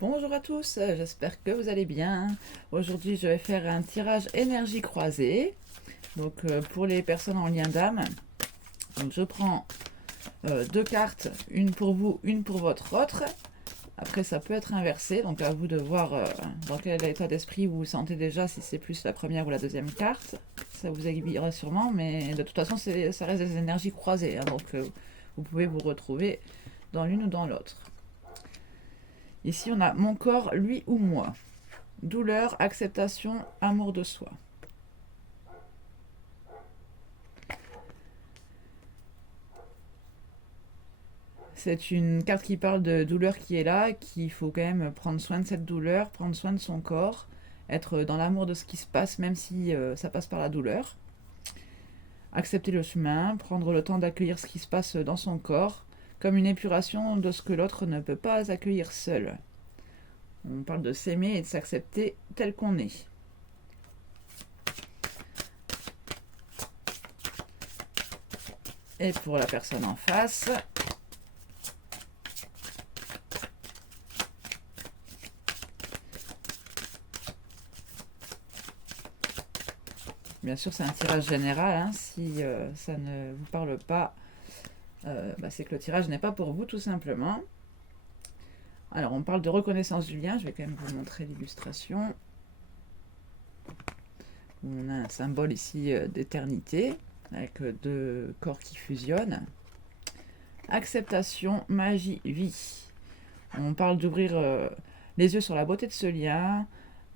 Bonjour à tous, j'espère que vous allez bien. Aujourd'hui, je vais faire un tirage énergie croisée. Donc, pour les personnes en lien d'âme, donc je prends deux cartes, une pour vous, une pour votre autre. Après, ça peut être inversé, donc à vous de voir dans quel état d'esprit vous vous sentez déjà, si c'est plus la première ou la deuxième carte. Ça vous aiguillera sûrement, mais de toute façon, ça reste des énergies croisées, hein, donc vous pouvez vous retrouver dans l'une ou dans l'autre. Ici, on a mon corps, lui ou moi. Douleur, acceptation, amour de soi. C'est une carte qui parle de douleur qui est là, qu'il faut quand même prendre soin de cette douleur, prendre soin de son corps, être dans l'amour de ce qui se passe, même si ça passe par la douleur. Accepter le chemin, prendre le temps d'accueillir ce qui se passe dans son corps, comme une épuration de ce que l'autre ne peut pas accueillir seul. On parle de s'aimer et de s'accepter tel qu'on est. Et pour la personne en face, bien sûr, c'est un tirage général, hein. Si ça ne vous parle pas, c'est que le tirage n'est pas pour vous, tout simplement. Alors, on parle de reconnaissance du lien. Je vais quand même vous montrer l'illustration. On a un symbole ici d'éternité, avec deux corps qui fusionnent. Acceptation, magie, vie. On parle d'ouvrir les yeux sur la beauté de ce lien,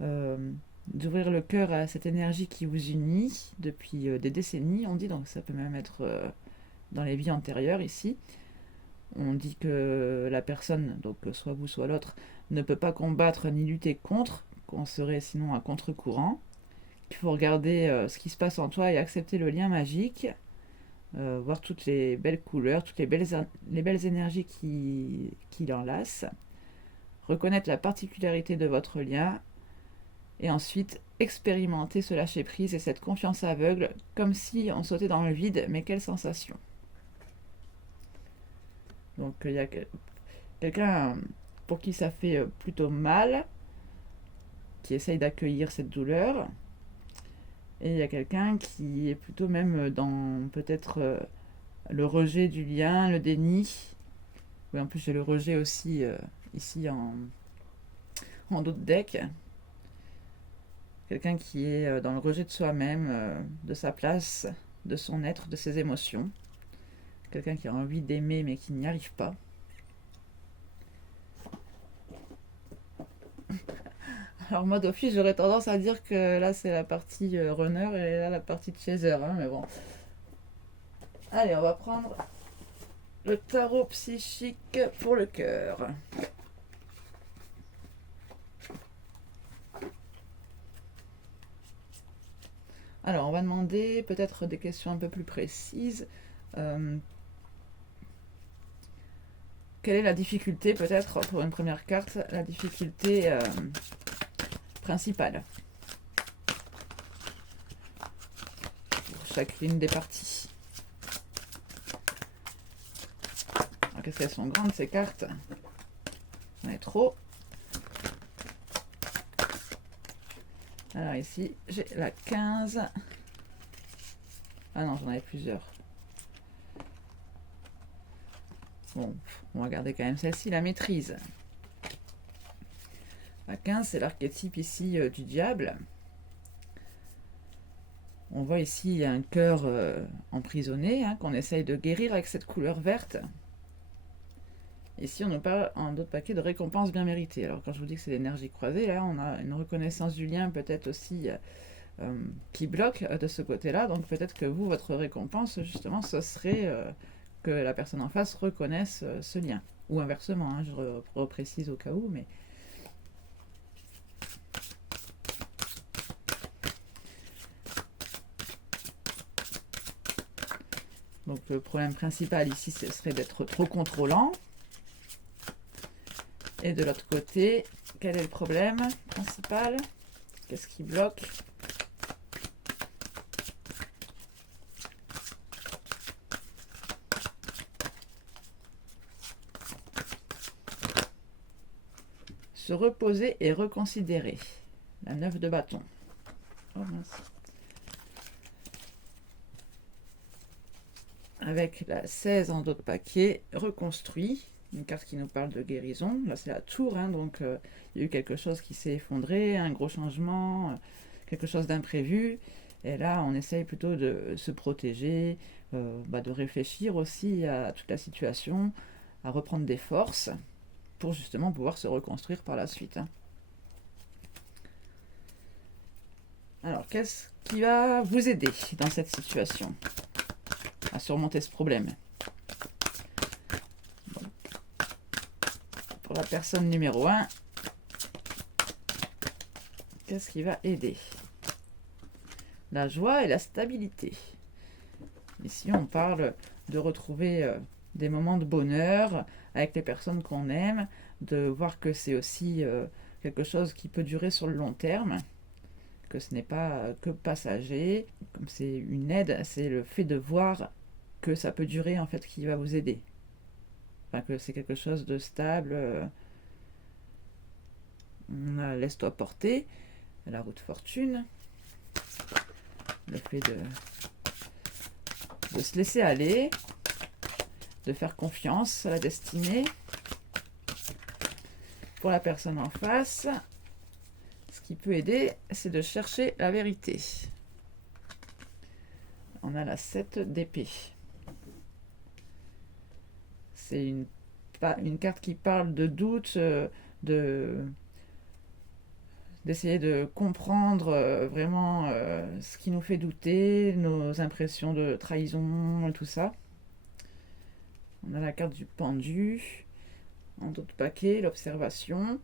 d'ouvrir le cœur à cette énergie qui vous unit depuis des décennies, on dit, donc ça peut même être dans les vies antérieures ici. On dit que la personne, donc soit vous soit l'autre, ne peut pas combattre ni lutter contre, qu'on serait sinon à contre-courant, qu'il faut regarder ce qui se passe en toi et accepter le lien magique, voir toutes les belles couleurs, toutes les belles énergies qui l'enlacent, reconnaître la particularité de votre lien, et ensuite expérimenter ce lâcher-prise et cette confiance aveugle, comme si on sautait dans le vide, mais quelle sensation. Donc il y a quelqu'un pour qui ça fait plutôt mal, qui essaye d'accueillir cette douleur, et il y a quelqu'un qui est plutôt même dans peut-être le rejet du lien, le déni. Oui, en plus j'ai le rejet aussi ici en dos de deck. Quelqu'un qui est dans le rejet de soi-même, de sa place, de son être, de ses émotions. Quelqu'un qui a envie d'aimer mais qui n'y arrive pas. Alors moi d'office j'aurais tendance à dire que là c'est la partie runner et là la partie chaser, hein, mais bon. Allez, on va prendre le tarot psychique pour le cœur. Alors on va demander peut-être des questions un peu plus précises. Quelle est la difficulté, peut-être, pour une première carte, la difficulté principale pour chacune des parties. Alors, qu'est-ce qu'elles sont grandes, ces cartes? On est trop. Alors ici, j'ai la 15. Ah non, j'en avais plusieurs. Bon, on va garder quand même celle-ci, la maîtrise. La 15, c'est l'archétype ici du diable. On voit ici un cœur emprisonné, hein, qu'on essaye de guérir avec cette couleur verte. Ici, on nous parle en d'autres paquets de récompenses bien méritées. Alors, quand je vous dis que c'est l'énergie croisée, là, on a une reconnaissance du lien peut-être aussi qui bloque de ce côté-là. Donc, peut-être que vous, votre récompense, justement, ce serait que la personne en face reconnaisse ce lien. Ou inversement, hein, je reprécise au cas où, mais... Donc, le problème principal ici, ce serait d'être trop contrôlant. Et de l'autre côté, quel est le problème principal? Qu'est-ce qui bloque? se reposer et reconsidérer. La 9 de bâton. Oh mince. Avec la 16 en dos de paquet, reconstruit. Une carte qui nous parle de guérison. Là, c'est la tour, hein, donc il y a eu quelque chose qui s'est effondré, un gros changement, quelque chose d'imprévu. Et là, on essaye plutôt de se protéger, de réfléchir aussi à toute la situation, à reprendre des forces pour justement pouvoir se reconstruire par la suite. Hein. Alors, qu'est-ce qui va vous aider dans cette situation à surmonter ce problème? Bon. Pour la personne numéro 1, qu'est-ce qui va aider? La joie et la stabilité. Ici, on parle de retrouver des moments de bonheur avec les personnes qu'on aime, de voir que c'est aussi quelque chose qui peut durer sur le long terme, que ce n'est pas que passager. Comme c'est une aide, c'est le fait de voir que ça peut durer en fait qui va vous aider. Enfin, que c'est quelque chose de stable. On a laisse-toi porter, la roue de fortune, le fait de se laisser aller, de faire confiance à la destinée. Pour la personne en face, ce qui peut aider, c'est de chercher la vérité. On a la 7 d'épée. C'est une carte qui parle de doute, d'essayer de comprendre vraiment ce qui nous fait douter, nos impressions de trahison, tout ça. On a la carte du pendu. En d'autres paquets, l'observation.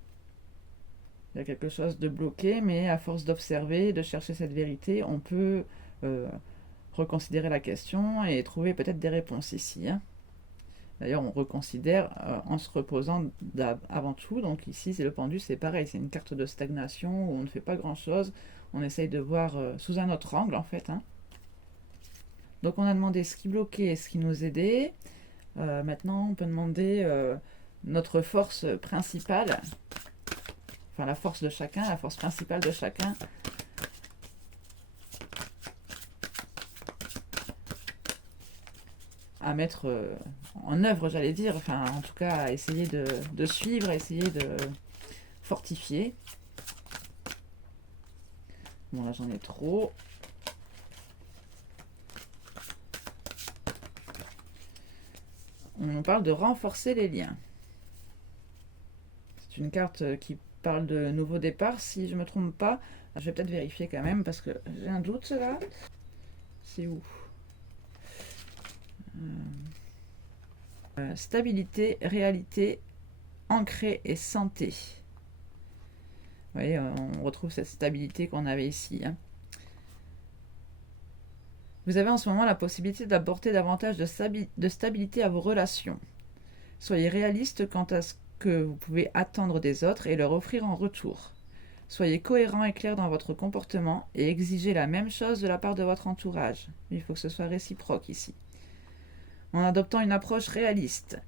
Il y a quelque chose de bloqué, mais à force d'observer, de chercher cette vérité, on peut reconsidérer la question et trouver peut-être des réponses ici. Hein. D'ailleurs, on reconsidère en se reposant avant tout. Donc ici, c'est le pendu, c'est pareil, c'est une carte de stagnation où on ne fait pas grand-chose. On essaye de voir sous un autre angle, en fait. Hein. Donc on a demandé ce qui bloquait et ce qui nous aidait. Maintenant, on peut demander notre force principale, enfin la force de chacun, la force principale de chacun. À mettre en œuvre, j'allais dire, enfin en tout cas à essayer de suivre, à essayer de fortifier. Bon là j'en ai trop. On nous parle de renforcer les liens. C'est une carte qui parle de nouveau départ, si je ne me trompe pas. Je vais peut-être vérifier quand même parce que j'ai un doute là. C'est où? Stabilité, réalité, ancrée et santé. Vous voyez, on retrouve cette stabilité qu'on avait ici. Hein. Vous avez en ce moment la possibilité d'apporter davantage de stabilité à vos relations. Soyez réaliste quant à ce que vous pouvez attendre des autres et leur offrir en retour. Soyez cohérent et clair dans votre comportement et exigez la même chose de la part de votre entourage. Il faut que ce soit réciproque ici. En adoptant une approche réaliste,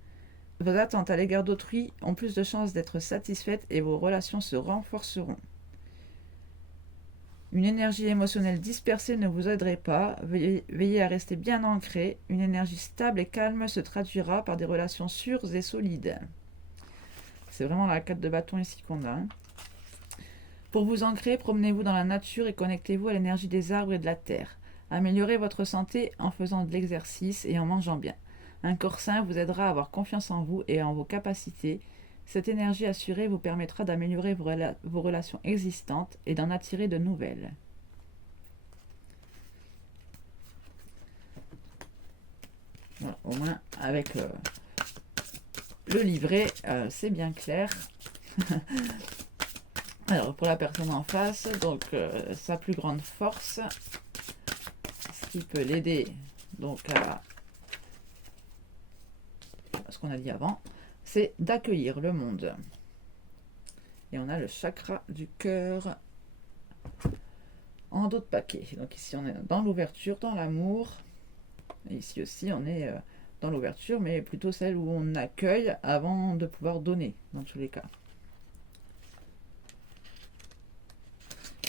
vos attentes à l'égard d'autrui ont plus de chances d'être satisfaites et vos relations se renforceront. Une énergie émotionnelle dispersée ne vous aiderait pas. Veillez à rester bien ancré. Une énergie stable et calme se traduira par des relations sûres et solides. C'est vraiment la carte de bâton ici qu'on a. Hein. Pour vous ancrer, promenez-vous dans la nature et connectez-vous à l'énergie des arbres et de la terre. Améliorez votre santé en faisant de l'exercice et en mangeant bien. Un corps sain vous aidera à avoir confiance en vous et en vos capacités. Cette énergie assurée vous permettra d'améliorer vos relations existantes et d'en attirer de nouvelles. Voilà, au moins avec le livret, c'est bien clair. Alors pour la personne en face, donc sa plus grande force, ce qui peut l'aider donc à ce qu'on a dit avant, c'est d'accueillir le monde. Et on a le chakra du cœur en dos de paquet. Donc ici on est dans l'ouverture, dans l'amour. Et ici aussi on est dans l'ouverture, mais plutôt celle où on accueille avant de pouvoir donner, dans tous les cas.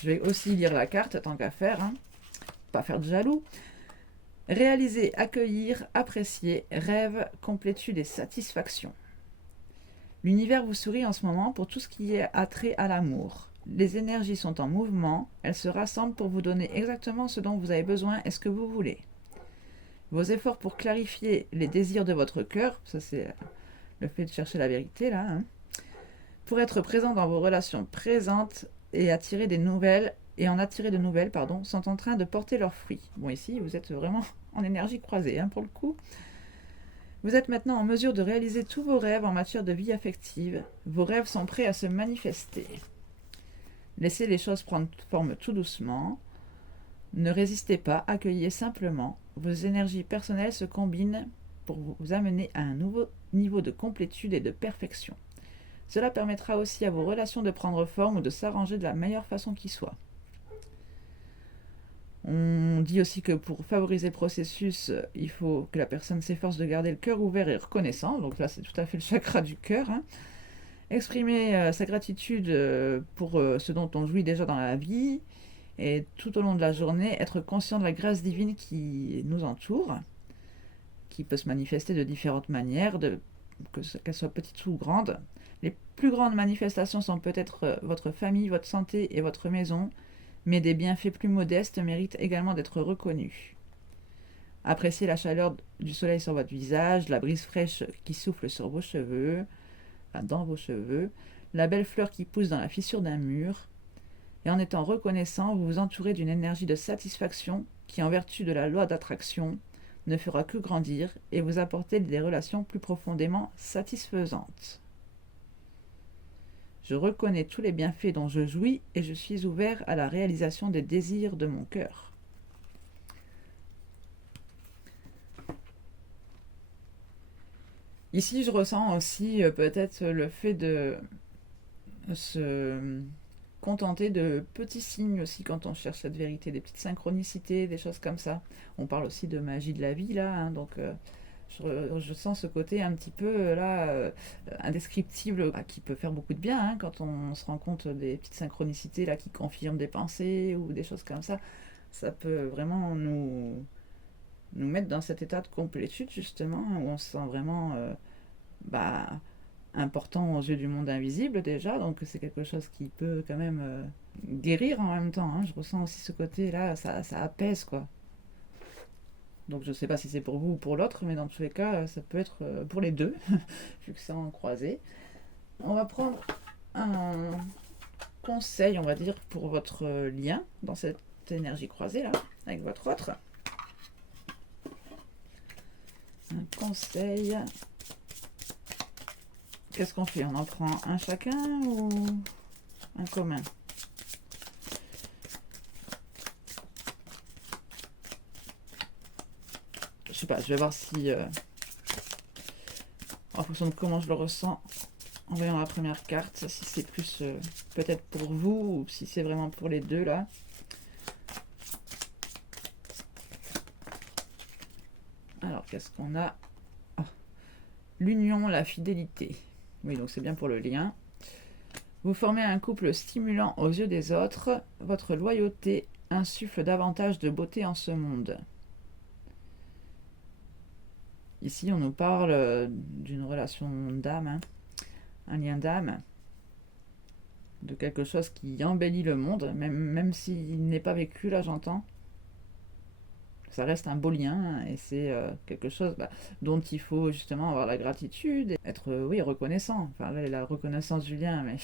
Je vais aussi lire la carte, tant qu'à faire, hein. Pas faire de jaloux. Réaliser, accueillir, apprécier, rêve, complétude et satisfaction. L'univers vous sourit en ce moment pour tout ce qui est attrait à l'amour. Les énergies sont en mouvement, elles se rassemblent pour vous donner exactement ce dont vous avez besoin et ce que vous voulez. Vos efforts pour clarifier les désirs de votre cœur, ça c'est le fait de chercher la vérité là, hein, pour être présent dans vos relations présentes et attirer des nouvelles, et en attirer de nouvelles, sont en train de porter leurs fruits. Bon, ici, vous êtes vraiment en énergie croisée, hein, pour le coup. Vous êtes maintenant en mesure de réaliser tous vos rêves en matière de vie affective. Vos rêves sont prêts à se manifester. Laissez les choses prendre forme tout doucement. Ne résistez pas, accueillez simplement. Vos énergies personnelles se combinent pour vous amener à un nouveau niveau de complétude et de perfection. Cela permettra aussi à vos relations de prendre forme ou de s'arranger de la meilleure façon qui soit. On dit aussi que pour favoriser le processus, il faut que la personne s'efforce de garder le cœur ouvert et reconnaissant. Donc là, c'est tout à fait le chakra du cœur, hein. Exprimer sa gratitude pour ce dont on jouit déjà dans la vie. Et tout au long de la journée, être conscient de la grâce divine qui nous entoure, qui peut se manifester de différentes manières, qu'elle soit petite ou grande. Les plus grandes manifestations sont peut-être votre famille, votre santé et votre maison, mais des bienfaits plus modestes méritent également d'être reconnus. Appréciez la chaleur du soleil sur votre visage, la brise fraîche qui souffle sur vos cheveux, dans vos cheveux, la belle fleur qui pousse dans la fissure d'un mur. Et en étant reconnaissant, vous vous entourez d'une énergie de satisfaction qui, en vertu de la loi d'attraction, ne fera que grandir et vous apporter des relations plus profondément satisfaisantes. Je reconnais tous les bienfaits dont je jouis et je suis ouvert à la réalisation des désirs de mon cœur. Ici, je ressens aussi peut-être le fait de se contenter de petits signes aussi quand on cherche cette vérité, des petites synchronicités, des choses comme ça. On parle aussi de magie de la vie là, hein, donc je sens ce côté un petit peu là indescriptible qui peut faire beaucoup de bien hein, quand on se rend compte des petites synchronicités là qui confirment des pensées ou des choses comme ça. Ça peut vraiment nous mettre dans cet état de complétude justement où on se sent vraiment bah, important aux yeux du monde invisible déjà, donc c'est quelque chose qui peut quand même guérir en même temps, hein. Je ressens aussi ce côté là, ça apaise quoi. Donc je sais pas si c'est pour vous ou pour l'autre, mais dans tous les cas ça peut être pour les deux, vu que c'est en croisé. On va prendre un conseil, on va dire, pour votre lien dans cette énergie croisée là, avec votre autre. Un conseil. Qu'est-ce qu'on fait? On en prend un chacun ou un commun? Je sais pas, je vais voir si en fonction de comment je le ressens en voyant la première carte, si c'est plus peut-être pour vous ou si c'est vraiment pour les deux là. Alors qu'est-ce qu'on a? L'union, la fidélité. Oui, donc c'est bien pour le lien. Vous formez un couple stimulant aux yeux des autres. Votre loyauté insuffle davantage de beauté en ce monde. Ici, on nous parle d'une relation d'âme, hein, un lien d'âme, de quelque chose qui embellit le monde, même s'il n'est pas vécu, là j'entends. Ça reste un beau lien et c'est quelque chose dont il faut justement avoir la gratitude et être oui, reconnaissant. Enfin là, la reconnaissance du lien, mais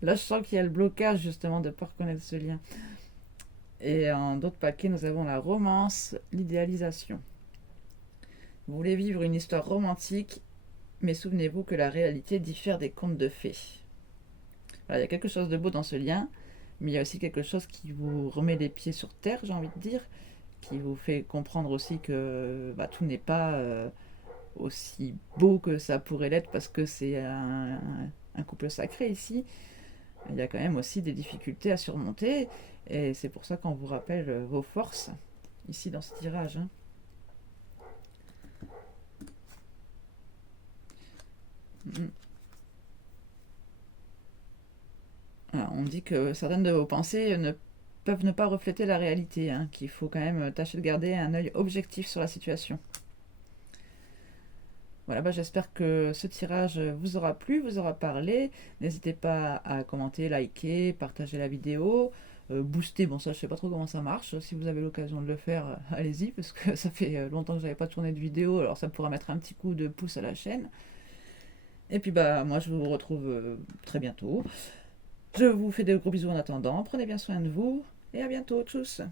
là je sens qu'il y a le blocage justement de ne pas reconnaître ce lien. Et en d'autres paquets, nous avons la romance, l'idéalisation. Vous voulez vivre une histoire romantique, mais souvenez-vous que la réalité diffère des contes de fées. Voilà, il y a quelque chose de beau dans ce lien, mais il y a aussi quelque chose qui vous remet les pieds sur terre, j'ai envie de dire, qui vous fait comprendre aussi que tout n'est pas aussi beau que ça pourrait l'être parce que c'est un couple sacré ici. Il y a quand même aussi des difficultés à surmonter et c'est pour ça qu'on vous rappelle vos forces ici dans ce tirage, hein. Voilà, on dit que certaines de vos pensées peuvent ne pas refléter la réalité, hein, qu'il faut quand même tâcher de garder un œil objectif sur la situation. Voilà, bah, j'espère que ce tirage vous aura plu, vous aura parlé. N'hésitez pas à commenter, liker, partager la vidéo, booster. Bon, ça, je sais pas trop comment ça marche. Si vous avez l'occasion de le faire, allez-y, parce que ça fait longtemps que j'avais pas tourné de vidéo, alors ça pourra mettre un petit coup de pouce à la chaîne. Et puis, bah, moi, je vous retrouve très bientôt. Je vous fais de gros bisous en attendant. Prenez bien soin de vous et à bientôt. Tchuss!